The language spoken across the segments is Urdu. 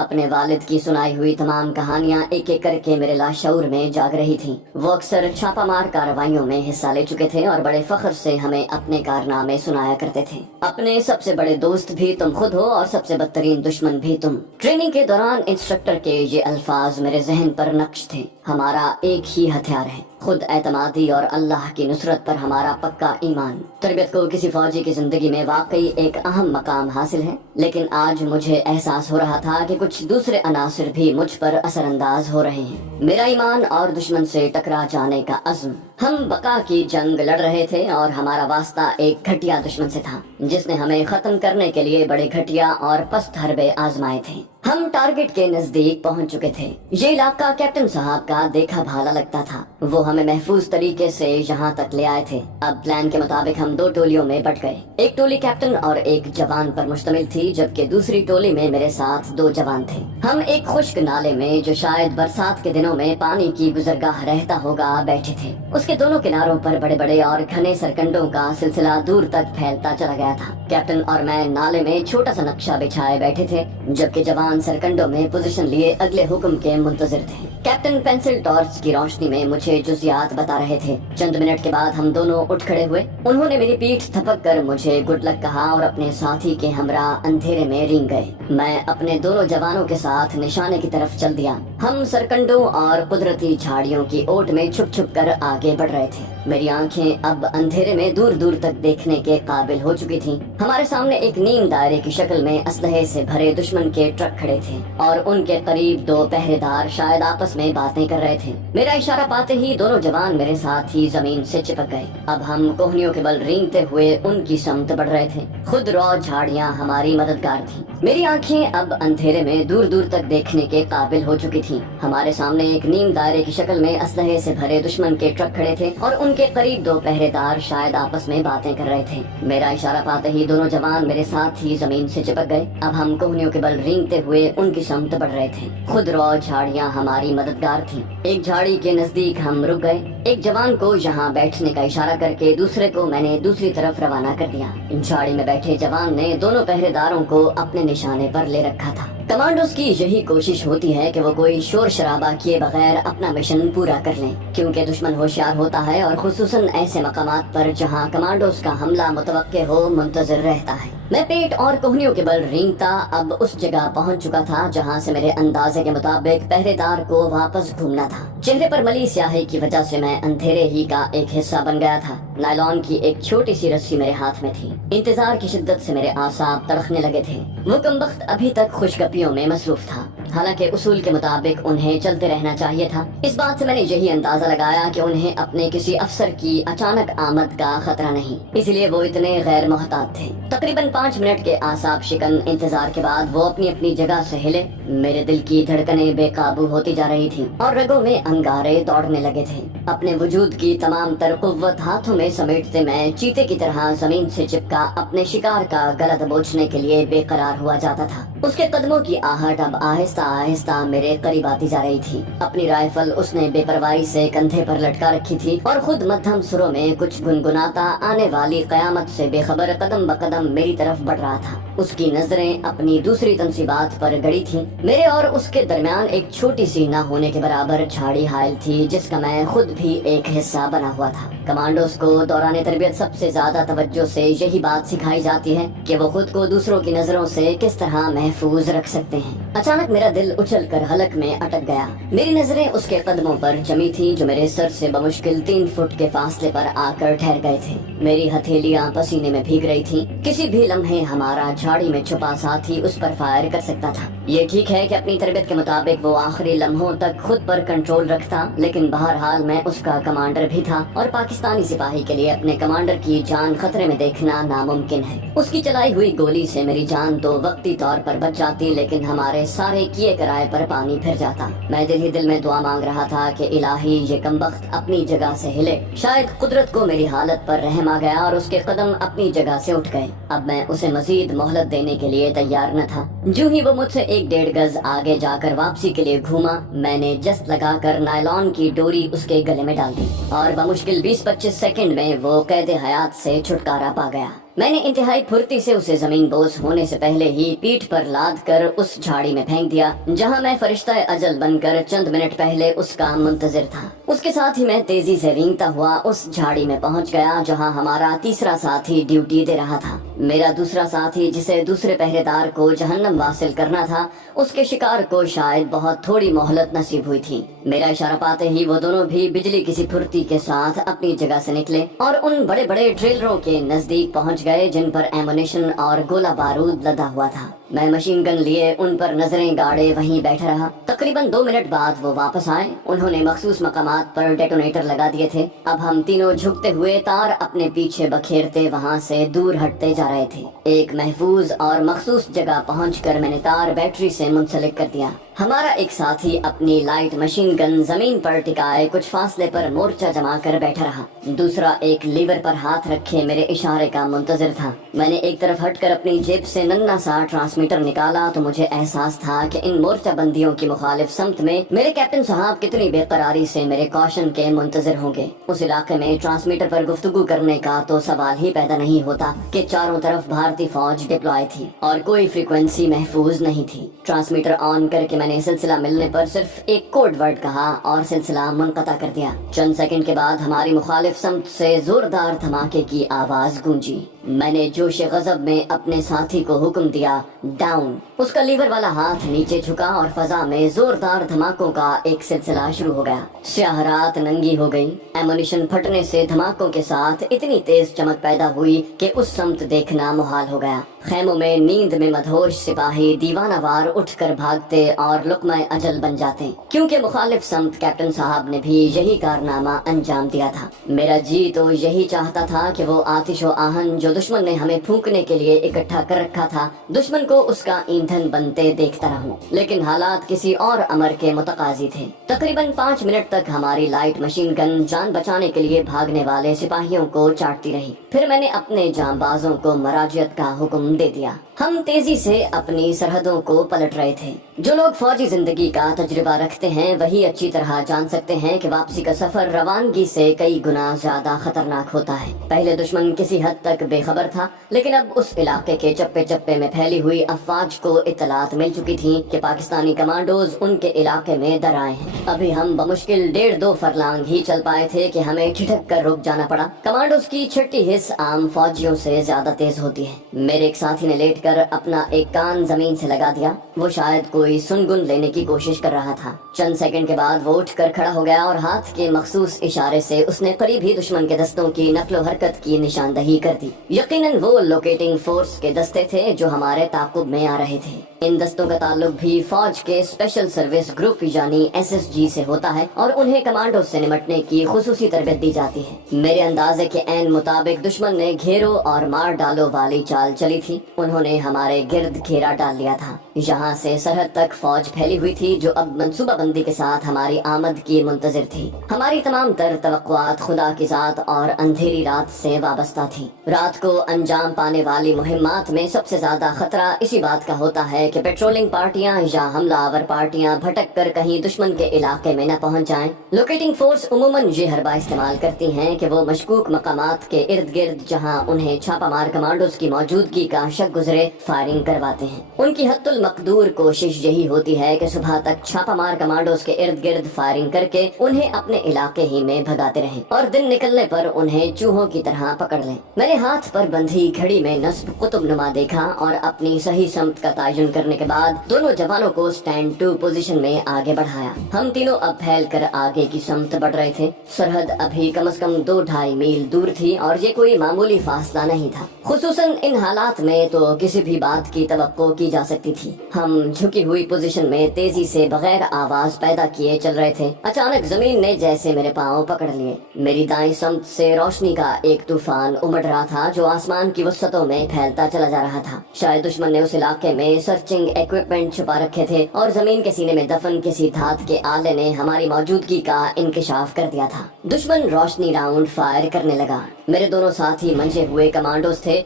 اپنے والد کی سنائی ہوئی تمام کہانیاں ایک ایک کر کے میرے لاشعور میں جاگ رہی تھیں۔ وہ اکثر چھاپا مار کارروائیوں میں حصہ لے چکے تھے اور بڑے فخر سے ہمیں اپنے کارنامے سنایا کرتے تھے۔ اپنے سب سے بڑے دوست بھی تم خود ہو اور سب سے بدترین دشمن بھی تم۔ ٹریننگ کے دوران انسٹرکٹر کے یہ الفاظ میرے ذہن پر نقش تھے۔ ہمارا ایک ہی ہتھیار ہے، خود اعتمادی اور اللہ کی نصرت پر ہمارا پکا ایمان۔ تربیت کو کسی فوجی کی زندگی میں واقعی ایک اہم مقام حاصل ہے، لیکن آج مجھے احساس ہو رہا تھا کہ کچھ دوسرے عناصر بھی مجھ پر اثر انداز ہو رہے ہیں۔ میرا ایمان اور دشمن سے ٹکرا جانے کا عزم۔ ہم بقا کی جنگ لڑ رہے تھے اور ہمارا واسطہ ایک گھٹیا دشمن سے تھا جس نے ہمیں ختم کرنے کے لیے بڑے گھٹیا اور پست حربے آزمائے تھے۔ ہم ٹارگٹ کے نزدیک پہنچ چکے تھے۔ یہ علاقہ کیپٹن صاحب کا دیکھا بھالا لگتا تھا۔ وہ ہمیں محفوظ طریقے سے یہاں تک لے آئے تھے۔ اب پلان کے مطابق ہم دو ٹولیوں میں بٹ گئے۔ ایک ٹولی کیپٹن اور ایک جوان پر مشتمل تھی، جبکہ دوسری ٹولی میں میرے ساتھ دو جوان تھے۔ ہم ایک خشک نالے میں، جو شاید برسات کے دنوں میں پانی کی گزرگاہ رہتا ہوگا، بیٹھے تھے۔ اس کے دونوں کناروں پر بڑے بڑے اور گھنے سرکنڈوں کا سلسلہ دور تک پھیلتا چلا گیا تھا۔ کیپٹن اور میں نالے میں چھوٹا سا نقشہ بچھائے بیٹھے تھے، جبکہ جوان سرکنڈوں میں پوزیشن لیے اگلے حکم کے منتظر تھے۔ کیپٹن پینسل ٹارچ کی روشنی میں مجھے جزیات بتا رہے تھے۔ چند منٹ کے بعد ہم دونوں اٹھ کھڑے ہوئے۔ انہوں نے میری پیٹھ تھپک کر مجھے گڈ لک کہا اور اپنے ساتھی کے ہمراہ اندھیرے میں رینگ گئے۔ میں اپنے دونوں جوانوں کے ساتھ نشانے کی طرف چل دیا۔ ہم سرکنڈوں اور قدرتی جھاڑیوں کی اوٹ میں چھپ چھپ کر آگے بڑھ رہے تھے۔ میری آنکھیں اب اندھیرے میں دور دور تک دیکھنے کے قابل ہو چکی تھیں۔ ہمارے سامنے ایک نیم دائرے کی شکل میں اسلحے سے بھرے دشمن کے ٹرک کھڑے تھے اور ان کے قریب دو پہرے دار شاید آپس میں باتیں کر رہے تھے۔ میرا اشارہ پاتے ہی دونوں جوان میرے ساتھ ہی زمین سے چپک گئے۔ اب ہم کوہنیوں کے بل رینگتے ہوئے ان کی سمت بڑھ رہے تھے۔ خود رو جھاڑیاں ہماری مددگار تھیں۔ میری آنکھیں اب اندھیرے میں دور دور تک دیکھنے کے قابل ہو چکی تھیں۔ ہمارے سامنے ایک نیم دائرے کی شکل میں اسلحے سے بھرے دشمن کے ٹرک کھڑے تھے اور ان کے قریب دو پہرے دار شاید آپس میں باتیں کر رہے تھے۔ میرا اشارہ پاتے ہی دونوں جوان میرے ساتھ ہی زمین سے چپک گئے۔ اب ہم کوہنیوں کے بل رینگتے ہوئے ان کی سمت بڑھ رہے تھے۔ خود رو جھاڑیاں ہماری مددگار تھیں۔ ایک جھاڑی کے نزدیک ہم رک گئے۔ ایک جوان کو یہاں بیٹھنے کا اشارہ کر کے دوسرے کو میں نے دوسری طرف روانہ کر دیا۔ جھاڑی میں بیٹھے جوان نے دونوں پہرے داروں کو اپنے نشانے پر لے رکھا تھا۔ کمانڈوز کی یہی کوشش ہوتی ہے کہ وہ کوئی شور شرابہ کیے بغیر اپنا مشن پورا کر لیں، کیونکہ دشمن ہوشیار ہوتا ہے اور خصوصاً ایسے مقامات پر جہاں کمانڈوز کا حملہ متوقع ہو منتظر رہتا ہے۔ میں پیٹ اور کوہنیوں کے بل رینگتا اب اس جگہ پہنچ چکا تھا جہاں سے میرے اندازے کے مطابق پہرے دار کو واپس گھومنا تھا۔ چہرے پر ملی سیاہی کی وجہ سے میں اندھیرے ہی کا ایک حصہ بن گیا تھا۔ نائلون کی ایک چھوٹی سی رسی میرے ہاتھ میں تھی۔ انتظار کی شدت سے میرے اعصاب تڑپنے لگے تھے۔ وہ کمبخت ابھی تک خوشگپیوں میں مصروف تھا، حالانکہ اصول کے مطابق انہیں چلتے رہنا چاہیے تھا۔ اس بات سے میں نے یہی اندازہ لگایا کہ انہیں اپنے کسی افسر کی اچانک آمد کا خطرہ نہیں، اس لیے وہ اتنے غیر محتاط تھے۔ تقریباً 5 منٹ کے اعصاب شکن انتظار کے بعد وہ اپنی اپنی جگہ سے ہلے۔ میرے دل کی دھڑکنیں بے قابو ہوتی جا رہی تھیں اور رگوں میں انگارے دوڑنے لگے تھے۔ اپنے وجود کی تمام تر قوت ہاتھوں میں سمیٹتے میں چیتے کی طرح زمین سے چپکا اپنے شکار کا گلا دبوچنے کے لیے بے قرار ہوا جاتا تھا۔ اس کے قدموں کی آہٹ اب آہستہ آہستہ میرے قریب آتی جا رہی تھی۔ اپنی رائفل اس نے بے پرواہی سے کندھے پر لٹکا رکھی تھی اور خود مدھم سروں میں کچھ گنگناتا آنے والی قیامت سے بے خبر قدم بقدم میری طرف بڑھ رہا تھا۔ اس کی نظریں اپنی دوسری تنصیبات پر گڑی تھیں۔ میرے اور اس کے درمیان ایک چھوٹی سی نہ ہونے کے برابر جھاڑی حائل تھی جس کا میں خود بھی ایک حصہ بنا ہوا تھا۔ کمانڈوز کو دوران تربیت سب سے زیادہ توجہ سے یہی بات سکھائی جاتی ہے کہ وہ خود کو دوسروں کی نظروں سے کس طرح محفوظ رکھ سکتے ہیں۔ اچانک میرا دل اچھل کر حلق میں اٹک گیا۔ میری نظریں اس کے قدموں پر جمی تھیں جو میرے سر سے بمشکل 3 فٹ کے فاصلے پر آ کر ٹھہر گئے تھے۔ میری ہتھیلیاں پسینے میں بھیگ رہی تھیں۔ کسی بھی لمحے ہمارا جھاڑی میں چھپا ساتھی اس پر فائر کر سکتا تھا۔ یہ ٹھیک ہے کہ اپنی تربیت کے مطابق وہ آخری لمحوں تک خود پر کنٹرول رکھتا، لیکن بہرحال میں اس کا کمانڈر بھی تھا اور پاکستانی سپاہی کے لیے اپنے کمانڈر کی جان خطرے میں دیکھنا ناممکن ہے۔ اس کی چلائی ہوئی گولی سے میری جان تو وقتی طور پر بچ جاتی، لیکن ہمارے سارے کیے کرائے پر پانی پھر جاتا۔ میں دل ہی دل میں دعا مانگ رہا تھا کہ الہی یہ کمبخت اپنی جگہ سے ہلے۔ شاید قدرت کو میری حالت پر رحم آ گیا اور اس کے قدم اپنی جگہ سے اٹھ گئے۔ اب میں اسے مزید مہلت دینے کے لیے تیار نہ تھا۔ جو ہی وہ مجھ سے 1-1.5 گز آگے جا کر واپسی کے لیے گھوما، میں نے جست لگا کر نائلون کی ڈوری اس کے گلے میں ڈال دی اور بمشکل 20-25 سیکنڈ میں وہ قید حیات سے چھٹکارا پا گیا۔ میں نے انتہائی پھرتی سے اسے زمین بوس ہونے سے پہلے ہی پیٹھ پر لاد کر اس جھاڑی میں پھینک دیا جہاں میں فرشتہ اجل بن کر چند منٹ پہلے اس کا منتظر تھا۔ اس کے ساتھ ہی میں تیزی سے رینگتا ہوا اس جھاڑی میں پہنچ گیا جہاں ہمارا تیسرا ساتھی ڈیوٹی دے رہا تھا۔ میرا دوسرا ساتھی جسے دوسرے پہرے دار کو جہنم واصل کرنا تھا، اس کے شکار کو شاید بہت تھوڑی مہلت نصیب ہوئی تھی۔ میرا اشارہ پاتے ہی وہ دونوں بھی بجلی کسی پھرتی کے ساتھ اپنی جگہ سے نکلے اور ان بڑے بڑے ٹریلروں کے نزدیک پہنچ گئے جن پر ایمونیشن اور گولہ بارود لدا ہوا تھا۔ میں مشین گن لیے ان پر نظریں گاڑے وہیں بیٹھا رہا۔ تقریباً 2 منٹ بعد وہ واپس آئے۔ انہوں نے مخصوص مقامات پر ڈیٹونیٹر لگا دیے تھے۔ اب ہم تینوں جھکتے ہوئے تار اپنے پیچھے بکھیرتے وہاں سے دور ہٹتے جا رہے تھے۔ ایک محفوظ اور مخصوص جگہ پہنچ کر میں نے تار بیٹری سے منسلک کر دیا۔ ہمارا ایک ساتھی اپنی لائٹ مشین گن زمین پر ٹکائے کچھ فاصلے پر مورچہ جما کر بیٹھا رہا۔ دوسرا ایک لیور پر ہاتھ رکھے میرے اشارے کا منتظر تھا۔ میں نے ایک طرف ہٹ کر اپنی جیب سے ننھا سا ٹرانسمیٹر نکالا تو مجھے احساس تھا کہ ان مورچہ بندیوں کی مخالف سمت میں میرے کیپٹن صاحب کتنی بے قراری سے میرے کوشن کے منتظر ہوں گے۔ اس علاقے میں ٹرانسمیٹر پر گفتگو کرنے کا تو سوال ہی پیدا نہیں ہوتا کہ چاروں طرف بھارتی فوج ڈپلوائے تھی اور کوئی فریکوینسی محفوظ نہیں تھی۔ ٹرانسمیٹر آن کر کے میں نے سلسلہ ملنے پر صرف ایک کوڈ ورڈ کہا اور سلسلہ منقطع کر دیا۔ چند سیکنڈ کے بعد ہماری مخالف سمت سے زوردار دھماکے کی آواز گونجی۔ میں نے جوش غضب میں اپنے ساتھی کو حکم دیا، ڈاؤن۔ اس کا لیور والا ہاتھ نیچے جھکا اور فضا میں زوردار دھماکوں کا ایک سلسلہ شروع ہو گیا۔ سیاہ رات ننگی ہو گئی۔ ایمونیشن پھٹنے سے دھماکوں کے ساتھ اتنی تیز چمک پیدا ہوئی کہ اس سمت دیکھنا محال ہو گیا۔ خیموں میں نیند میں مدہوش سپاہی دیوانہ وار اٹھ کر بھاگتے اور لقمہ اجل بن جاتے، کیونکہ مخالف سمت کیپٹن صاحب نے بھی یہی کارنامہ انجام دیا تھا۔ میرا جی تو یہی چاہتا تھا کہ وہ آتش و آہن جو دشمن نے ہمیں پھونکنے کے لیے اکٹھا کر رکھا تھا، دشمن کو اس کا ایندھن بنتے دیکھتا رہوں، لیکن حالات کسی اور امر کے متقاضی تھے۔ تقریباً 5 منٹ تک ہماری لائٹ مشین گن جان بچانے کے لیے بھاگنے والے سپاہیوں کو چاٹتی رہی۔ پھر میں نے اپنے جانبازوں کو مراجعت کا حکم دے دیا۔ ہم تیزی سے اپنی سرحدوں کو پلٹ رہے تھے۔ جو لوگ فوجی زندگی کا تجربہ رکھتے ہیں وہی اچھی طرح جان سکتے ہیں کہ واپسی کا سفر روانگی سے کئی گنا زیادہ خطرناک ہوتا ہے۔ پہلے دشمن کسی حد تک بے خبر تھا، لیکن اب اس علاقے کے چپے چپے میں پھیلی ہوئی افواج کو اطلاعات مل چکی تھی کہ پاکستانی کمانڈوز ان کے علاقے میں در آئے ہیں۔ ابھی ہم بمشکل 1.5-2 فرلانگ ہی چل پائے تھے کہ ہمیں ٹھٹک کر رک جانا پڑا۔ کمانڈوز کی چھٹی حس عام فوجیوں سے زیادہ تیز ہوتی ہے۔ میرے ایک ساتھی نے لیٹ کر اپنا ایک کان زمین سے لگا دیا۔ وہ شاید کوئی سنگن لینے کی کوشش کر رہا تھا۔ چند سیکنڈ کے بعد وہ اٹھ کر کھڑا ہو گیا اور ہاتھ کے مخصوص اشارے سے اس نے قریب ہی دشمن کے دستوں کی نقل و حرکت کی نشاندہی کر دی۔ یقیناً وہ لوکیٹنگ فورس کے دستے تھے جو ہمارے تعاقب میں آ رہے تھے۔ ان دستوں کا تعلق بھی فوج کے اسپیشل سروس گروپ یعنی SSG سے ہوتا ہے اور انہیں کمانڈو سے نمٹنے کی خصوصی تربیت دی جاتی ہے۔ میرے اندازے کے عین مطابق دشمن نے گھیرو اور مار ڈالو والی چال چلی تھی۔ انہوں نے ہمارے گرد گھیرا ڈال لیا تھا۔ یہاں سے سرحد تک فوج پھیلی ہوئی تھی جو اب منصوبہ بندی کے ساتھ ہماری آمد کی منتظر تھی۔ ہماری تمام تر توقعات خدا کی ذات اور اندھیری رات سے وابستہ تھی۔ رات کو انجام پانے والی مہمات میں سب سے زیادہ خطرہ اسی بات کا ہوتا ہے کہ پیٹرولنگ پارٹیاں یا حملہ آور پارٹیاں بھٹک کر کہیں دشمن کے علاقے میں نہ پہنچ جائیں۔ لوکیٹنگ فورس عموماً یہ حربہ استعمال کرتی ہیں کہ وہ مشکوک مقامات کے ارد گرد جہاں انہیں چھاپہ مار کمانڈوز کی موجودگی کا شک گزرے فائرنگ کرواتے ہیں۔ ان کی حد المقدور کوشش یہی ہوتی ہے کہ صبح تک چھاپہ مار کمانڈوز کے ارد گرد فائرنگ کر کے انہیں اپنے علاقے ہی میں بھگاتے رہیں اور دن نکلنے پر انہیں چوہوں کی طرح پکڑ لیں۔ میں نے ہاتھ پر بندھی گھڑی میں نصب قطب نما دیکھا اور اپنی صحیح سمت کا تعین کرنے کے بعد دونوں جوانوں کو اسٹینڈ ٹو پوزیشن میں آگے بڑھایا۔ ہم تینوں اب پھیل کر آگے کی سمت بڑھ رہے تھے۔ سرحد ابھی کم از کم 2-2.5 میل دور تھی اور یہ کوئی معمولی فاصلہ نہیں تھا۔ خصوصاً ان حالات میں تو کسی بھی بات کی توقع کی جا سکتی تھی۔ ہم جھکی ہوئی پوزیشن میں تیزی سے بغیر آواز پیدا کیے چل رہے تھے۔ اچانک زمین نے جیسے میرے پاؤں پکڑ لیے۔ میری دائیں سمت سے روشنی کا ایک طوفان امڑ رہا تھا جو آسمان کی وسعتوں میں پھیلتا چلا جا رہا تھا۔ شاید دشمن نے اس علاقے میں سرچنگ ایکوپمنٹ چھپا رکھے تھے اور زمین کے سینے میں دفن کسی دھات کے آلے نے ہماری موجودگی کا انکشاف کر دیا تھا۔ دشمن روشنی راؤنڈ فائر کرنے لگا۔ میرے دونوں ساتھی منجے ہوئے کمانڈوز تھے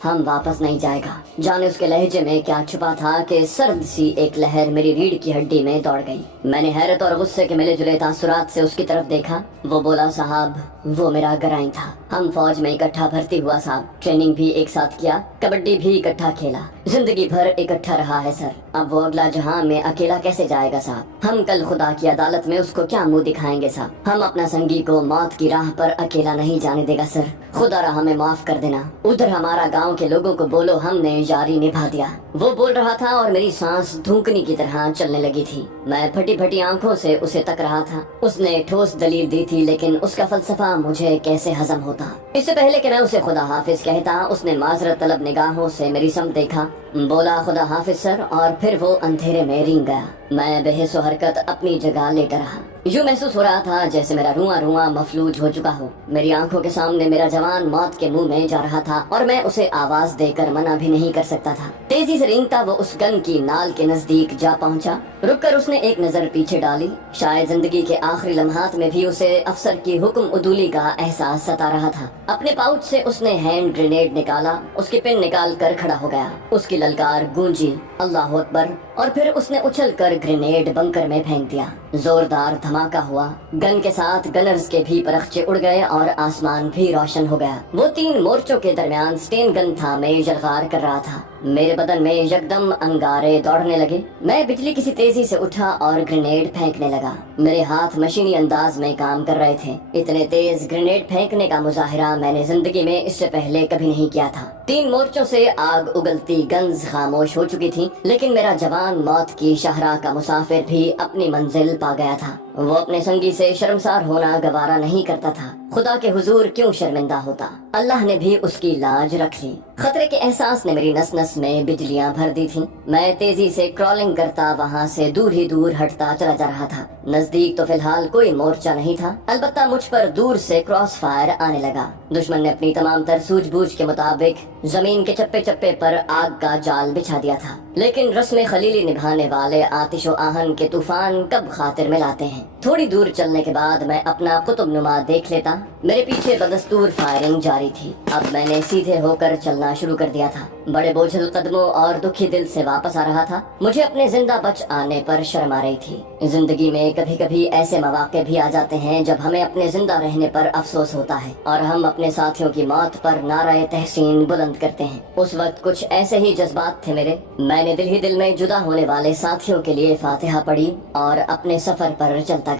ہم واپس نہیں جائے گا۔ جانے اس کے لہجے میں کیا چھپا تھا کہ سرد سی ایک لہر میری ریڑھ کی ہڈی میں دوڑ گئی۔ میں نے حیرت اور غصے کے ملے جلے تاثرات سے اس کی طرف دیکھا۔ وہ بولا، صاحب وہ میرا گرائیں تھا، ہم فوج میں اکٹھا بھرتی ہوا صاحب، ٹریننگ بھی ایک ساتھ کیا، کبڈی بھی اکٹھا کھیلا، زندگی بھر اکٹھا رہا ہے سر۔ اب وہ اگلا جہاں میں اکیلا کیسے جائے گا صاحب؟ ہم کل خدا کی عدالت میں اس کو کیا منہ دکھائیں گے صاحب؟ ہم اپنا سنگی کو موت کی راہ پر اکیلا نہیں جانے دے گا سر، خدا را ہمیں معاف کر دینا۔ ادھر ہمارا گاؤں کے لوگوں کو بولو ہم نے یاری نبھا دیا۔ وہ بول رہا تھا اور میری سانس دھونکنی کی طرح چلنے لگی تھی۔ میں پھٹی پھٹی آنکھوں سے اسے تک رہا تھا۔ اس نے ٹھوس دلیل دی تھی لیکن اس کا فلسفہ مجھے کیسے ہضم ہوتا؟ اس سے پہلے کہ میں اسے خدا حافظ کہتا، اس نے معذرت طلب نگاہوں سے میری سمت دیکھا، بولا خدا حافظ سر، اور پھر وہ اندھیرے میں رینگ گیا۔ میں بے حس و حرکت اپنی جگہ لیٹا رہا۔ یوں محسوس ہو رہا تھا جیسے میرا رواں رواں مفلوج ہو چکا ہو۔ میری آنکھوں کے سامنے میرا جوان موت کے منہ میں جا رہا تھا اور میں اسے آواز دے کر منع بھی نہیں کر سکتا تھا۔ تیزی سے رینگتا وہ اس گن کی نال کے نزدیک جا پہنچا۔ رک کر اس نے ایک نظر پیچھے ڈالی۔ شاید زندگی کے آخری لمحات میں بھی اسے افسر کی حکم عدولی کا احساس ستا رہا تھا۔ اپنے پاؤچ سے اس نے ہینڈ گرینیڈ نکالا، اس کی پن نکال کر کھڑا ہو گیا۔ اس کی للکار گونجی، اللہ اکبر، اور پھر اس نے اچھل کر گرینیڈ بنکر میں پھینک دیا۔ زوردار دھماکہ ہوا، گن کے ساتھ گنرز کے بھی پرخچے اڑ گئے اور آسمان بھی روشن ہو گیا۔ وہ 3 مورچوں کے درمیان سٹین گن تھامے جلغار کر رہا تھا۔ میرے بدن میں یکدم انگارے دوڑنے لگے۔ میں بجلی کسی تیزی سے اٹھا اور گرینیڈ پھینکنے لگا۔ میرے ہاتھ مشینی انداز میں کام کر رہے تھے۔ اتنے تیز گرینیڈ پھینکنے کا مظاہرہ میں نے زندگی میں اس سے پہلے کبھی نہیں کیا تھا۔ 3 مورچوں سے آگ اگلتی گنز خاموش ہو چکی تھی، لیکن میرا جوان موت کی شاہراہ کا مسافر بھی اپنی منزل پا گیا تھا۔ وہ اپنے سنگی سے شرمسار ہونا گوارا نہیں کرتا تھا۔ خدا کے حضور کیوں شرمندہ ہوتا؟ اللہ نے بھی اس کی لاج رکھ لی۔ خطرے کے احساس نے میری نس نس میں بجلیاں بھر دی تھیں۔ میں تیزی سے کرالنگ کرتا وہاں سے دور ہی دور ہٹتا چلا جا رہا تھا۔ نزدیک تو فی الحال کوئی مورچہ نہیں تھا، البتہ مجھ پر دور سے کراس فائر آنے لگا۔ دشمن نے اپنی تمام تر سوجھ بوجھ کے مطابق زمین کے چپے چپے پر آگ کا جال بچھا دیا تھا، لیکن رسم خلیلی نبھانے والے آتش و آہن کے طوفان کب خاطر میں لاتے ہیں۔ تھوڑی دور چلنے کے بعد میں اپنا قطب نما دیکھ لیتا۔ میرے پیچھے بدستور فائرنگ جاری تھی۔ اب میں نے سیدھے ہو کر چلنا شروع کر دیا تھا۔ بڑے بوجھل قدموں اور دکھی دل سے واپس آ رہا تھا۔ مجھے اپنے زندہ بچ آنے پر شرم آ رہی تھی۔ زندگی میں کبھی کبھی ایسے مواقع بھی آ جاتے ہیں جب ہمیں اپنے زندہ رہنے پر افسوس ہوتا ہے اور ہم اپنے ساتھیوں کی موت پر نعرہ تحسین بلند کرتے ہیں۔ اس وقت کچھ ایسے ہی جذبات تھے میرے۔ میں نے دل ہی دل میں جدا ہونے والے ساتھیوں کے لیے فاتحہ پڑھی اور اپنے سفر پر چلتا